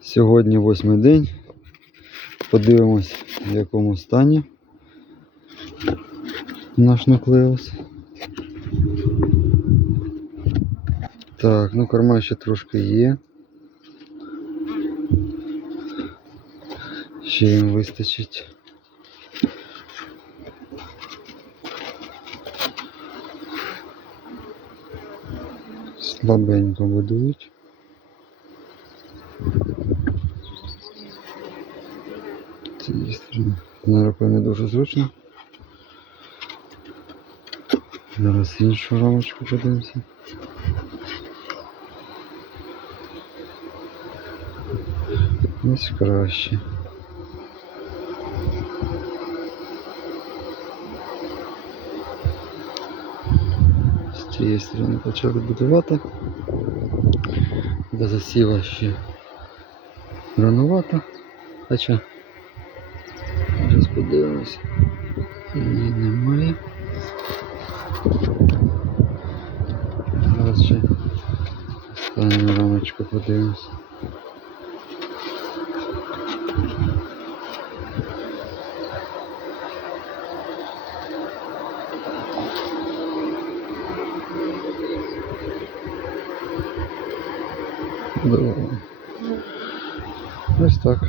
Сьогодні восьмий день. Подивимось, в якому стані наш нуклеус. Так, ну корма ще трошки є. Ще їм вистачить. Слабенько будують. Цієї сторони. Наверное, не дуже зручно. Зараз іншу рамочку подивимося. Ось краще. З цієї сторони почали будувати. До засіва ще рановато. Хоча зараз подивимося. Її немає. Зараз ще останню рамочку подивимося. Добре. Ось так.